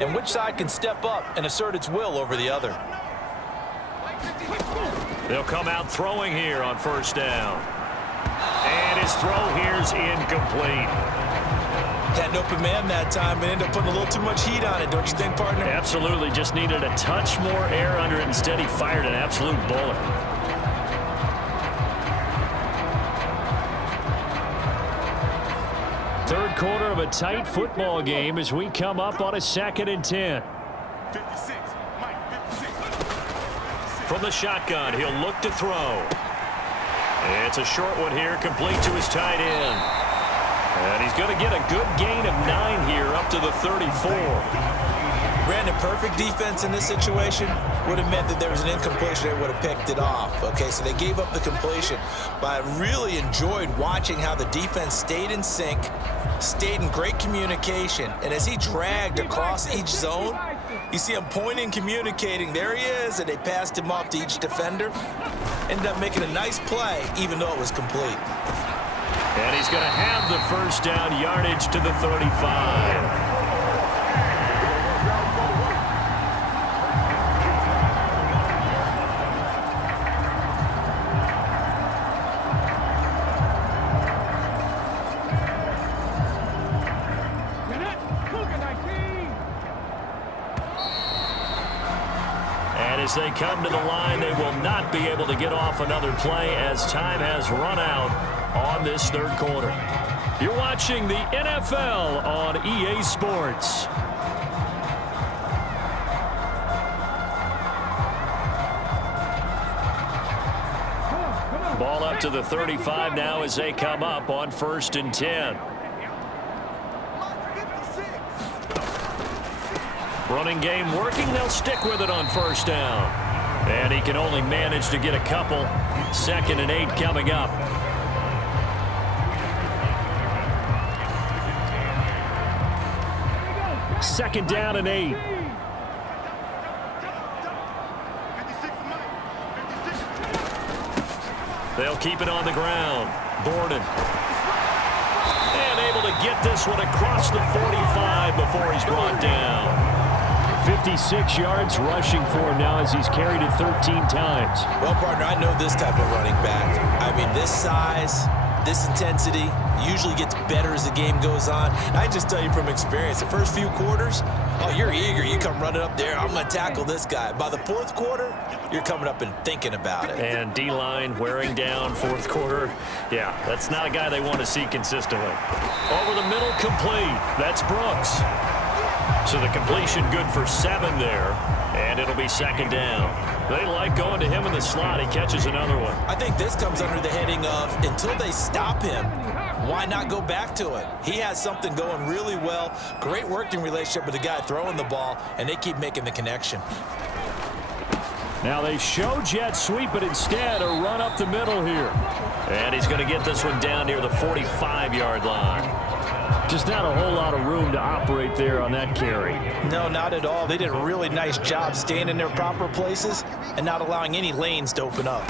and which side can step up and assert its will over the other. They'll come out throwing here on first down. And his throw here's incomplete. Had an open man that time and ended up putting a little too much heat on it, don't you think, partner? Absolutely. Just needed a touch more air under it. Instead, he fired an absolute bullet. Third quarter of a tight football game as we come up on a 2nd and 10. 56. Mike, 56. From the shotgun, he'll look to throw. It's a short one here, complete to his tight end. And he's going to get a good gain of 9 here up to the 34. Brandon, perfect defense in this situation would have meant that there was an incompletion. They would have picked it off. Okay, so they gave up the completion. But I really enjoyed watching how the defense stayed in sync, stayed in great communication. And as he dragged across each zone, you see him pointing, communicating. There he is, and they passed him off to each defender. Ended up making a nice play, even though it was complete. And he's going to have the first down, yardage to the 35. As they come to the line, they will not be able to get off another play as time has run out on this third quarter. You're watching the NFL on EA Sports. Ball up to the 35 now as they come up on 1st and 10. Running game working. They'll stick with it on first down. And he can only manage to get a couple. 2nd and 8 coming up. Second down and 8. They'll keep it on the ground. Borden. And able to get this one across the 45 before he's brought down. 56 yards rushing for him now as he's carried it 13 times. Well, partner, I know this type of running back. I mean, this size, this intensity usually gets better as the game goes on. And I just tell you from experience, the first few quarters, oh, you're eager. You come running up there, I'm going to tackle this guy. By the 4th quarter, you're coming up and thinking about it. And D-line wearing down 4th quarter. Yeah, that's not a guy they want to see consistently. Over the middle, complete. That's Brooks. So the completion good for 7 there, and it'll be 2nd down. They like going to him in the slot. He catches another one. I think this comes under the heading of until they stop him, why not go back to it? He has something going really well. Great working relationship with the guy throwing the ball, and they keep making the connection. Now they show jet sweep, but instead a run up the middle here. And he's going to get this one down near the 45-yard line. Just not a whole lot of room to operate there on that carry. No, not at all. They did a really nice job staying in their proper places and not allowing any lanes to open up.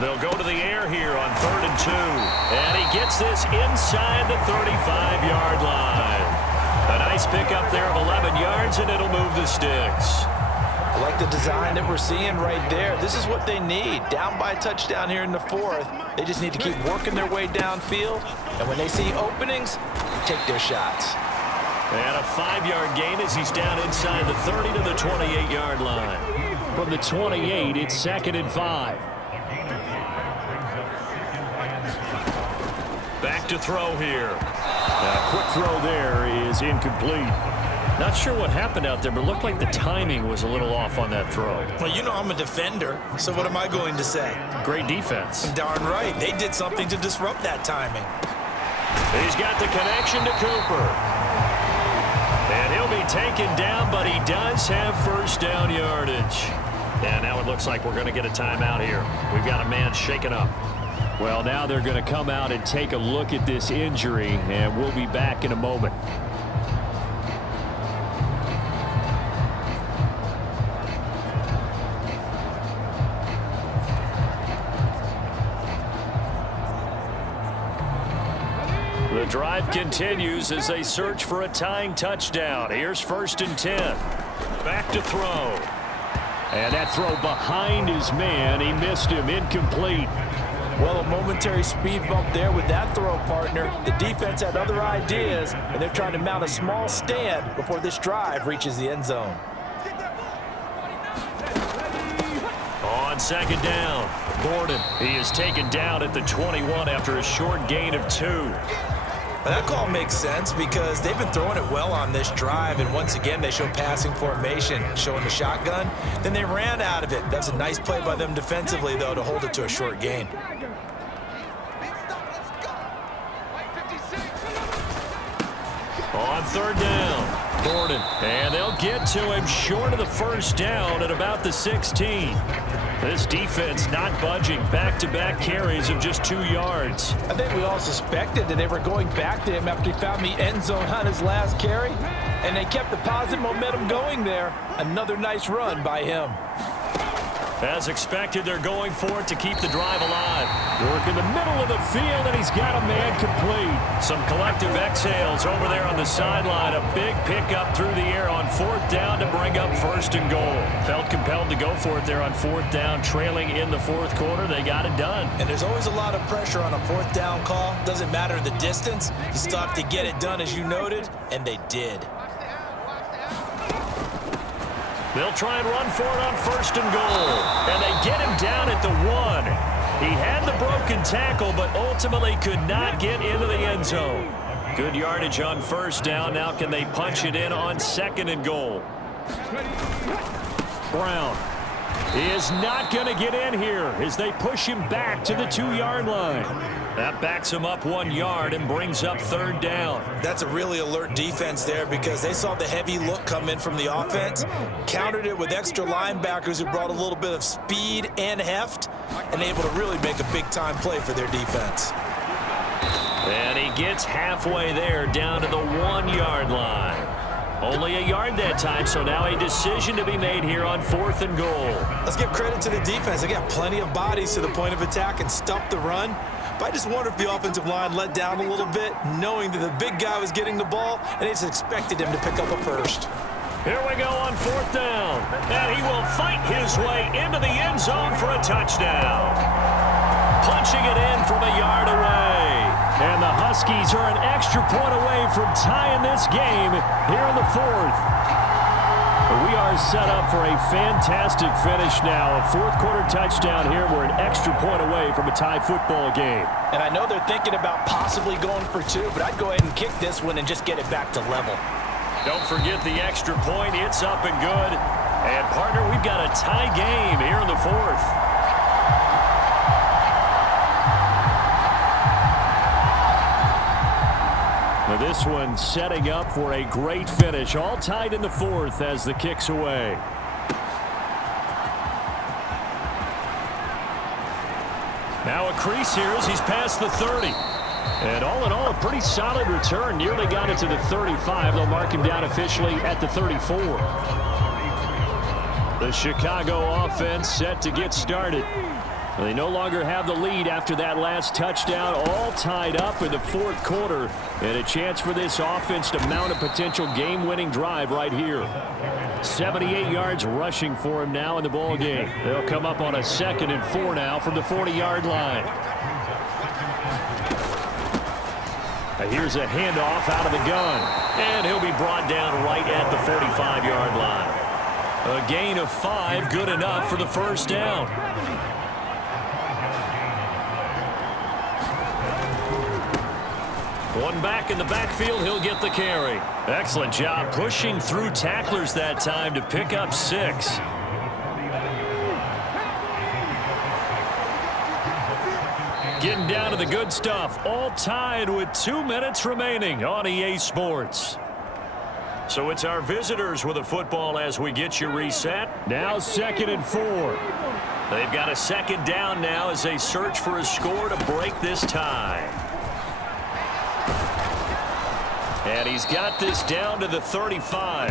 They'll go to the air here on 3rd and 2. And he gets this inside the 35-yard line. A nice pickup there of 11 yards, and it'll move the sticks. I like the design that we're seeing right there. This is what they need. Down by a touchdown here in the 4th. They just need to keep working their way downfield. And when they see openings, take their shots. And a 5-yard gain as he's down inside the 30 to the 28-yard line. From the 28, it's 2nd and 5. Back to throw here. A quick throw there is incomplete. Not sure what happened out there, but it looked like the timing was a little off on that throw. Well, you know I'm a defender, so what am I going to say? Great defense. Darn right. They did something to disrupt that timing. He's got the connection to Cooper. And he'll be taken down, but he does have first down yardage. And now it looks like we're going to get a timeout here. We've got a man shaken up. Well, now they're going to come out and take a look at this injury, and we'll be back in a moment. The drive drive continues as they search for a tying touchdown. Here's 1st and 10. Back to throw. And that throw behind his man. He missed him. Incomplete. Well, a momentary speed bump there with that throw, partner. The defense had other ideas, and they're trying to mount a small stand before this drive reaches the end zone. On 2nd down, Gordon. He is taken down at the 21 after a short gain of 2. Now, that call makes sense because they've been throwing it well on this drive, and once again they show passing formation, showing the shotgun. Then they ran out of it. That's a nice play by them defensively, though, to hold it to a short gain. On 3rd down, Gordon. And they'll get to him short of the 1st down at about the 16. This defense not budging. Back-to-back carries of just 2 yards. I think we all suspected that they were going back to him after he found the end zone on his last carry, and they kept the positive momentum going there. Another nice run by him. As expected, they're going for it to keep the drive alive. Work in the middle of the field, and he's got a man complete. Some collective exhales over there on the sideline. A big pickup through the air on 4th down to bring up 1st and goal. Felt compelled to go for it there on 4th down, trailing in the 4th quarter. They got it done. And there's always a lot of pressure on a 4th down call. Doesn't matter the distance. You still have to get it done, as you noted, and they did. They'll try and run for it on 1st and goal. And they get him down at the 1. He had the broken tackle, but ultimately could not get into the end zone. Good yardage on 1st down. Now can they punch it in on 2nd and goal? Brown is not going to get in here as they push him back to the 2-yard line. That backs him up 1 yard and brings up 3rd down. That's a really alert defense there because they saw the heavy look come in from the offense, countered it with extra linebackers who brought a little bit of speed and heft, and able to really make a big-time play for their defense. And he gets halfway there down to the 1-yard line. Only a yard that time, so now a decision to be made here on 4th and goal. Let's give credit to the defense. They got plenty of bodies to the point of attack and stuffed the run. But I just wonder if the offensive line let down a little bit, knowing that the big guy was getting the ball, and they just expected him to pick up a first. Here we go on 4th down. And he will fight his way into the end zone for a touchdown. Punching it in from a yard away. And the Huskies are an extra point away from tying this game here in the 4th. We are set up for a fantastic finish now. A 4th quarter touchdown here. We're an extra point away from a tie football game. And I know they're thinking about possibly going for 2, but I'd go ahead and kick this one and just get it back to level. Don't forget the extra point. It's up and good. And, partner, we've got a tie game here in the 4th. Now this one setting up for a great finish. All tied in the 4th as the kick's away. Now a crease here as he's past the 30. And all in all, a pretty solid return. Nearly got it to the 35. They'll mark him down officially at the 34. The Chicago offense set to get started. They no longer have the lead after that last touchdown. All tied up in the 4th quarter. And a chance for this offense to mount a potential game-winning drive right here. 78 yards rushing for him now in the ball game. They'll come up on a 2nd and 4 now from the 40-yard line. Now here's a handoff out of the gun. And he'll be brought down right at the 45-yard line. A gain of 5, good enough for the 1st down. One back in the backfield, he'll get the carry. Excellent job pushing through tacklers that time to pick up 6. Getting down to the good stuff. All tied with 2 minutes remaining on EA Sports. So it's our visitors with a football as we get you reset. Now 2nd and 4. They've got a 2nd down now as they search for a score to break this tie. And he's got this down to the 35.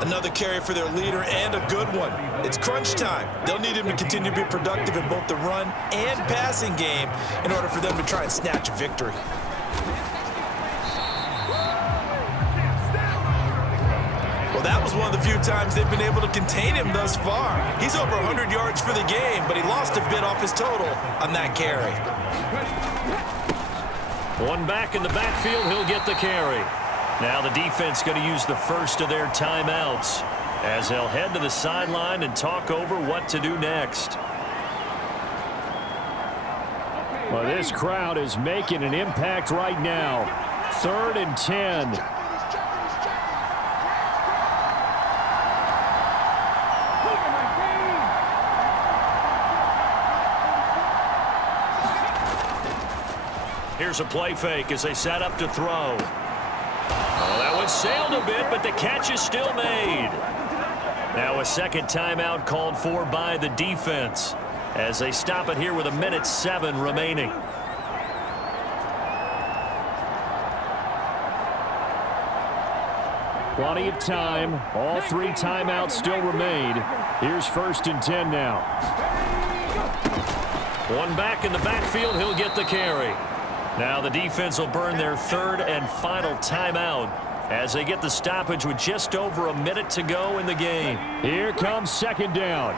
Another carry for their leader, and a good one. It's crunch time. They'll need him to continue to be productive in both the run and passing game in order for them to try and snatch a victory. Well, that was one of the few times they've been able to contain him thus far. He's over 100 yards for the game, but he lost a bit off his total on that carry. One back in the backfield, he'll get the carry. Now the defense going to use the first of their timeouts as they'll head to the sideline and talk over what to do next. Well, this crowd is making an impact right now. 3rd and 10. Here's a play fake as they set up to throw. Oh, that one sailed a bit, but the catch is still made. Now a second timeout called for by the defense as they stop it here with 1:07 remaining. Plenty of time. All 3 timeouts still remain. Here's 1st and 10 now. One back in the backfield. He'll get the carry. Now the defense will burn their 3rd and final timeout as they get the stoppage with just over a minute to go in the game. Here comes 2nd down.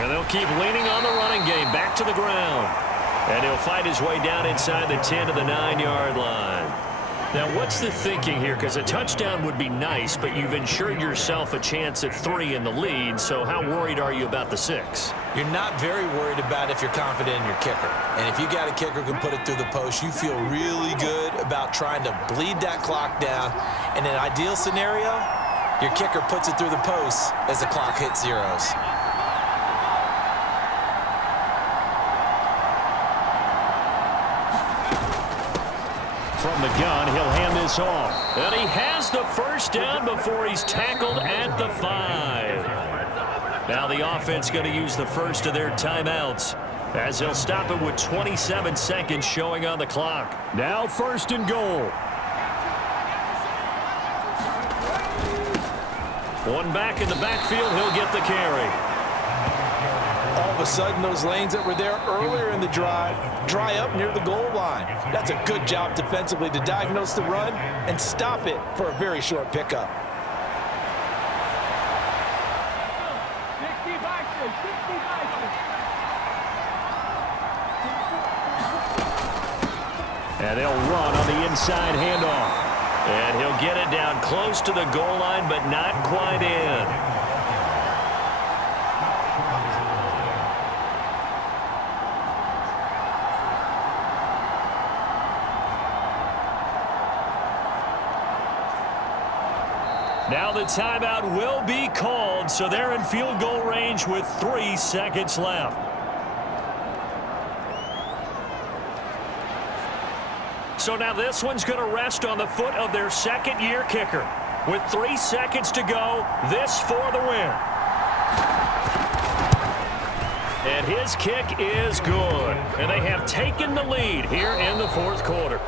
And they'll keep leaning on the running game back to the ground. And he'll fight his way down inside the 10 to the 9-yard line. Now, what's the thinking here? Because a touchdown would be nice, but you've ensured yourself a chance at 3 in the lead, so how worried are you about the 6? You're not very worried about if you're confident in your kicker. And if you got a kicker who can put it through the post, you feel really good about trying to bleed that clock down. In an ideal scenario, your kicker puts it through the post as the clock hits zeros. From the gun, he'll hand this off. And he has the first down before he's tackled at the 5. Now the offense going to use the first of their timeouts as they'll stop it with 27 seconds showing on the clock. Now 1st and goal. One back in the backfield, he'll get the carry. All of a sudden, those lanes that were there earlier in the drive dry up near the goal line. That's a good job defensively to diagnose the run and stop it for a very short pickup. And they'll run on the inside handoff. And he'll get it down close to the goal line, but not quite in. Now the timeout will be called, so they're in field goal range with 3 seconds left. So now this one's going to rest on the foot of their 2nd-year kicker. With 3 seconds to go, this for the win. And his kick is good. And they have taken the lead here in the 4th quarter.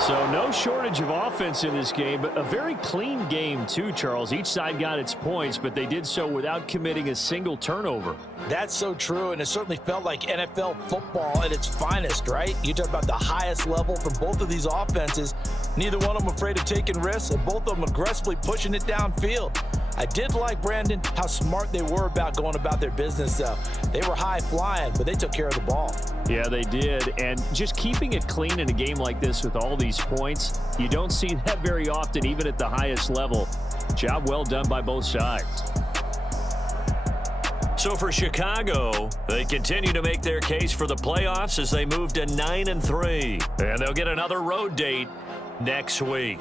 So no shortage of offense in this game, but a very clean game too, Charles. Each side got its points, but they did so without committing a single turnover. That's so true, and it certainly felt like NFL football at its finest, right? You talk about the highest level from both of these offenses. Neither one of them afraid of taking risks, and both of them aggressively pushing it downfield. I did like, Brandon, how smart they were about going about their business, though. They were high flying, but they took care of the ball. Yeah, they did. And just keeping it clean in a game like this with all these points, you don't see that very often, even at the highest level. Job well done by both sides. So for Chicago, they continue to make their case for the playoffs as they move to 9-3. And they'll get another road date next week.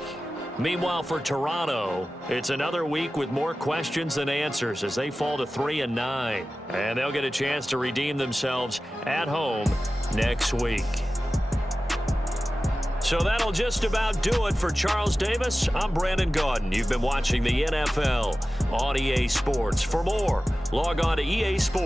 Meanwhile, for Toronto, it's another week with more questions than answers as they fall to 3-9. And they'll get a chance to redeem themselves at home next week. So that'll just about do it for Charles Davis. I'm Brandon Gaudin. You've been watching the NFL on EA Sports. For more, log on to EA Sports.